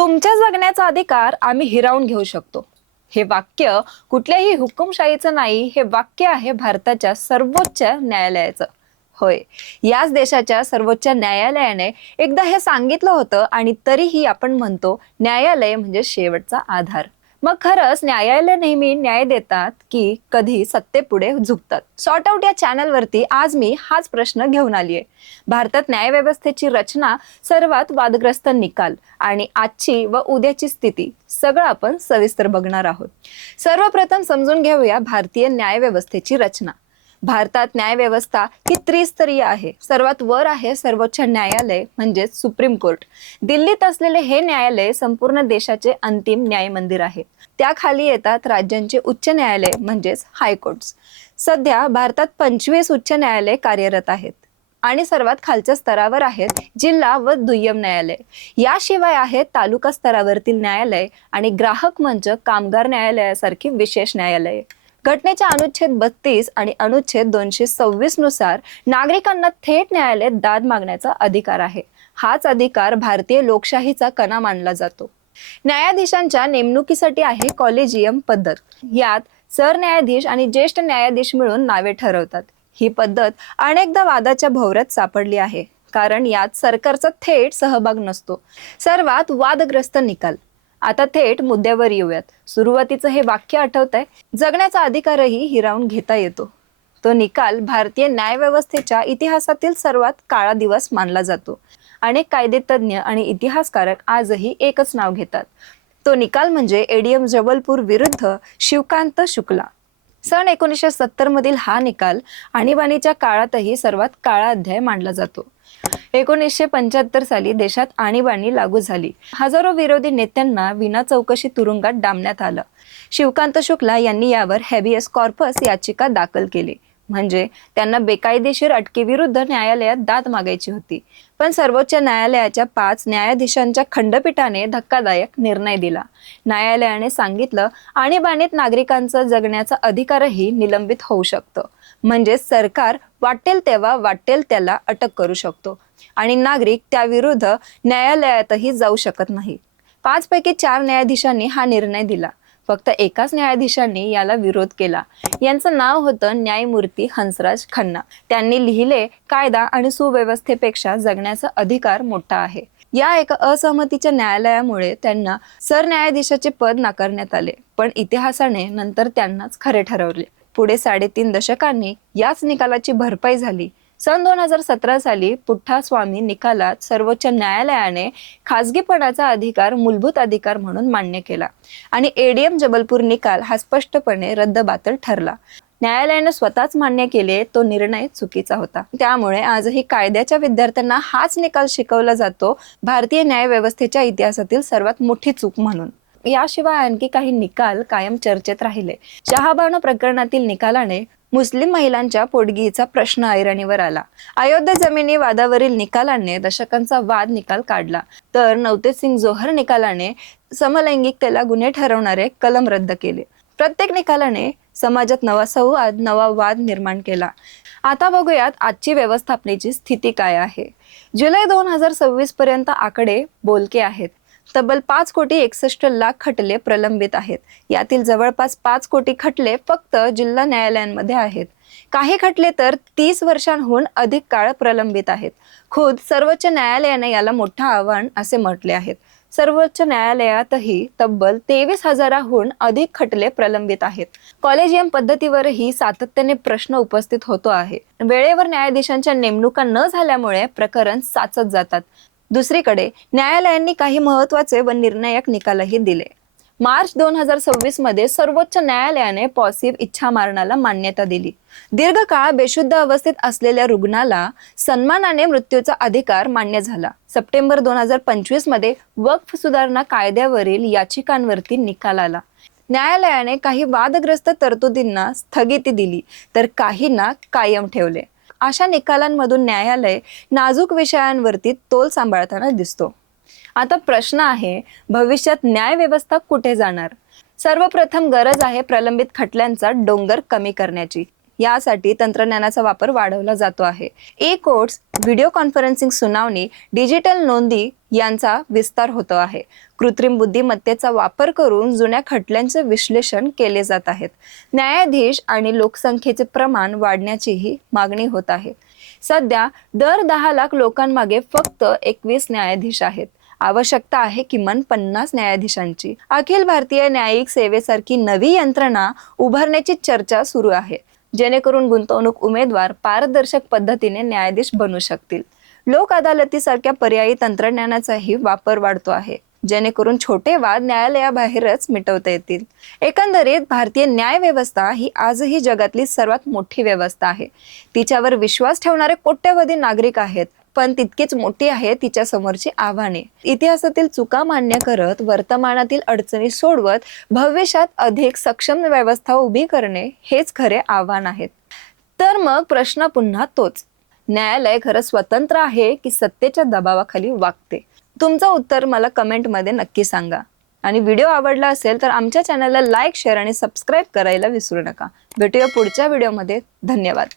तुमच्या जगण्याचा अधिकार आम्ही हिरावून घेऊ शकतो. हे वाक्य कुठल्याही हुकुमशाहीचं नाही, हे वाक्य आहे भारताच्या सर्वोच्च न्यायालयाचं. होय, याच देशाच्या सर्वोच्च न्यायालयाने एकदा हे सांगितलं होतं आणि तरीही आपण म्हणतो न्यायालय म्हणजे शेवटचा आधार. मग खरंच न्यायालय नेहमी न्याय देतात की कधी सत्तेपुढे झुकतात? सॉर्ट आउट या चॅनलवरती आज मी हाच प्रश्न घेऊन आली आहे. भारतात न्यायव्यवस्थेची रचना, सर्वात वादग्रस्त निकाल आणि आजची व उद्याची स्थिती सगळं आपण सविस्तर बघणार आहोत. सर्वप्रथम समजून घेऊया भारतीय न्यायव्यवस्थेची रचना. भारतात न्यायव्यवस्था ही त्रिस्तरीय आहे. सर्वात वर आहे सर्वोच्च न्यायालय म्हणजेच सुप्रीम कोर्ट. दिल्लीत असलेले हे न्यायालय संपूर्ण देशाचे अंतिम न्याय मंदिर आहे. त्याखाली येतात राज्यांचे उच्च न्यायालय म्हणजेच हायकोर्ट्स. सध्या भारतात 25 उच्च न्यायालय कार्यरत आहेत आणि सर्वात खालच्या स्तरावर आहेत जिल्हा व दुय्यम न्यायालय. याशिवाय आहेत तालुका स्तरावरील न्यायालय आणि ग्राहक मंच, कामगार न्यायालयासारखी विशेष न्यायालये. घटनेच्या अनुच्छेद 32 आणि अनुच्छेद 226 नुसार नागरिकांना थेट न्यायालयात दाद मागण्याचा अधिकार आहे. हाच अधिकार भारतीय लोकशाहीचा कणा मानला जातो. न्यायाधीशांच्या नेमणुकीसाठी आहे कॉलेजियम पद्धत. यात सरन्यायाधीश आणि ज्येष्ठ न्यायाधीश मिळून नावे ठरवतात. ही पद्धत अनेकदा वादाच्या भोवऱ्यात सापडली आहे, कारण यात सरकारचा थेट सहभाग नसतो. सर्वात वादग्रस्त निकाल. आता थेट मुद्द्यावर येऊयात. सुरुवातीचं हे वाक्य आठवतंय, जगण्याचा अधिकारही हिरावून घेता येतो. तो निकाल भारतीय न्यायव्यवस्थेच्या इतिहासातील सर्वात काळा दिवस मानला जातो. अनेक कायदेतज्ञ आणि इतिहासकारक आजही एकच नाव घेतात. तो निकाल म्हणजे एडीएम जबलपूर विरुद्ध शिवकांत शुक्ला. सन 1970 मधील हा निकाल आणीबाणीच्या काळातही सर्वात काळा अध्याय मानला जातो. 1975 साली देशात आणीबाणी लागू झाली. हजारो विरोधी नेत्यांना विना चौकशी तुरुंगात डांबण्यात आलं. शिवकांत शुक्ला यांनी यावर हॅबियस कॉर्पस याचिका दाखल केली, म्हणजे त्यांना बेकायदेशीर अटकेविरुद्ध न्यायालयात दाद मागायची होती. पण सर्वोच्च न्यायालयाच्या 5 न्यायाधीशांच्या खंडपीठाने धक्कादायक निर्णय दिला. न्यायालयाने सांगितलं, आणीबाणीत नागरिकांचा जगण्याचा अधिकारही निलंबित होऊ शकतं. म्हणजे सरकार वाटेल तेव्हा वाटेल त्याला अटक करू शकतो आणि नागरिक त्याविरुद्ध न्यायालयातही जाऊ शकत नाही. 5 पैकी 4 न्यायाधीशांनी हा निर्णय दिला. फक्त एकाच न्यायाधीशांनी याला विरोध केला. यांचं नाव होतं न्यायमूर्ती हंसराज खन्ना. त्यांनी लिहिले, कायदा आणि सुव्यवस्थेपेक्षा जगण्याचा अधिकार मोठा आहे. या एका असहमतीच्या न्यायालयामुळे त्यांना सरन्यायाधीशाचे पद नाकारण्यात आले, पण इतिहासाने नंतर त्यांनाच खरे ठरवले. पुढे 3.5 दशकांनी याच निकालाची भरपाई झाली. सन 2017 साली पुट्टास्वामी निकालात सर्वोच्च न्यायालयाने खासगीपणाचा अधिकार मूलभूत अधिकार म्हणून मान्य केला आणि एडीएम जबलपूर निकाल हा स्पष्टपणे रद्दबातल ठरला. न्यायालयाने स्वतःच मान्य केले तो निर्णय चुकीचा होता. त्यामुळे आजही कायद्याच्या विद्यार्थ्यांना हाच निकाल शिकवला जातो, भारतीय न्यायव्यवस्थेच्या इतिहासातील सर्वात मोठी चूक म्हणून. याशिवाय आणखी काही निकाल कायम चर्चेत राहिले. शहाबानो प्रकरणातील निकालाने मुस्लिम महिलांच्या पोटगीचा प्रश्न ऐरणीवर आला. अयोध्या जमिनी वादावरील निकालाने दशकांचा वाद निकाल काढला. तर नवतेज सिंग जोहर निकालाने समलैंगिकतेला गुन्हे ठरवणारे कलम रद्द केले. प्रत्येक निकालाने समाजात नवा संवाद, नवा वाद निर्माण केला. आता बघूयात आजची व्यवस्थापनेची स्थिती काय आहे. जुलै 2026 पर्यंत आकडे बोलके आहेत. तब्बल 5,61,00,000 खटले प्रलंबित आहेत. यातील जवळपास 5 कोटी खटले फक्त जिल्हा न्यायालयांमध्ये आहेत. काही खटले तर 30 वर्षांहून अधिक काळ प्रलंबित आहेत. खुद सर्वोच्च न्यायालयाने याला मोठं आव्हान असे म्हटले आहेत. सर्वोच्च न्यायालयातही तब्बल 23,000हून अधिक खटले प्रलंबित आहेत. कॉलेजियम पद्धतीवरही सातत्याने प्रश्न उपस्थित होतो आहे. वेळेवर न्यायाधीशांच्या नेमणुका न झाल्यामुळे प्रकरण साचत जातात. दुसरीकडे न्यायालयांनी काही महत्त्वाचे व निर्णायक निकालही दिले. मार्च 2026 मध्ये सर्वोच्च न्यायालयाने पॉसिव्ह इच्छामरणाला मान्यता दिली. दीर्घकाळ बेशुद्ध अवस्थेत असलेल्या रुग्णाला सन्मानाने मृत्यूचा अधिकार मान्य झाला. सप्टेंबर 2025 मध्ये वक्फ सुधारणा कायद्यावरील याचिकांवरती निकाल आला. न्यायालयाने काही वादग्रस्त तरतुदींना स्थगिती दिली तर काहींना कायम ठेवले. अशा निकालांमधून न्यायालय नाजूक विषयांवरती तोल सांभाळताना दिसतो. आता प्रश्न आहे, भविष्यात न्यायव्यवस्था कुठे जाणार? सर्वप्रथम गरज आहे प्रलंबित खटल्यांचा डोंगर कमी करण्याची. यासाठी तंत्रज्ञानाचा वापर वाढवला जातो आहे. ई कोर्ट्स, व्हिडिओ कॉन्फरन्सिंग सुनावणी, डिजिटल नोंदी यांचा विस्तार होतो आहे. कृत्रिम बुद्धिमत्तेचा वापर करून जुन्या खटल्यांचे विश्लेषण केले जात आहेत. न्यायाधीश आणि लोकसंख्येचे प्रमाण वाढण्याचीही मागणी होत आहे. सध्या दर 10 लाख लोकांमागे फक्त 21 न्यायाधीश आहेत. आवश्यकता आहे किमान 50 न्यायाधीशांची. अखिल भारतीय न्यायिक सेवेसारखी नवी यंत्रणा उभारण्याची चर्चा सुरू आहे, जेणेकरून गुंतवणूक उमेदवार पारदर्शक पद्धतीने न्यायाधीश बनू शकतील. लोक अदालतीसारख्या पर्यायी तंत्रज्ञानाचाही वापर वाढतो आहे, जेणेकरून छोटे वाद न्यायालयाबाहेरच मिटवता येतील. एकंदरीत भारतीय न्याय व्यवस्था ही आजही जगातली सर्वात मोठी व्यवस्था आहे. तिच्यावर विश्वास ठेवणारे कोट्यवधी नागरिक आहेत, पण तितकीच मोठी आहे तिच्या समोरची आव्हाने. इतिहासातील चुका मान्य करत, वर्तमानातील अडचणी सोडवत, भविष्यात अधिक सक्षम व्यवस्था उभी करणे हेच खरे आव्हान आहेत. तर मग प्रश्न पुन्हा तोच, न्यायालय खरं स्वतंत्र आहे की सत्तेच्या दबावाखाली वागते? तुमचं उत्तर मला कमेंटमध्ये नक्की सांगा. आणि व्हिडिओ आवडला असेल तर आमच्या चॅनलला लाईक, शेअर आणि सबस्क्राईब करायला विसरू नका. भेटूया पुढच्या व्हिडिओमध्ये. धन्यवाद.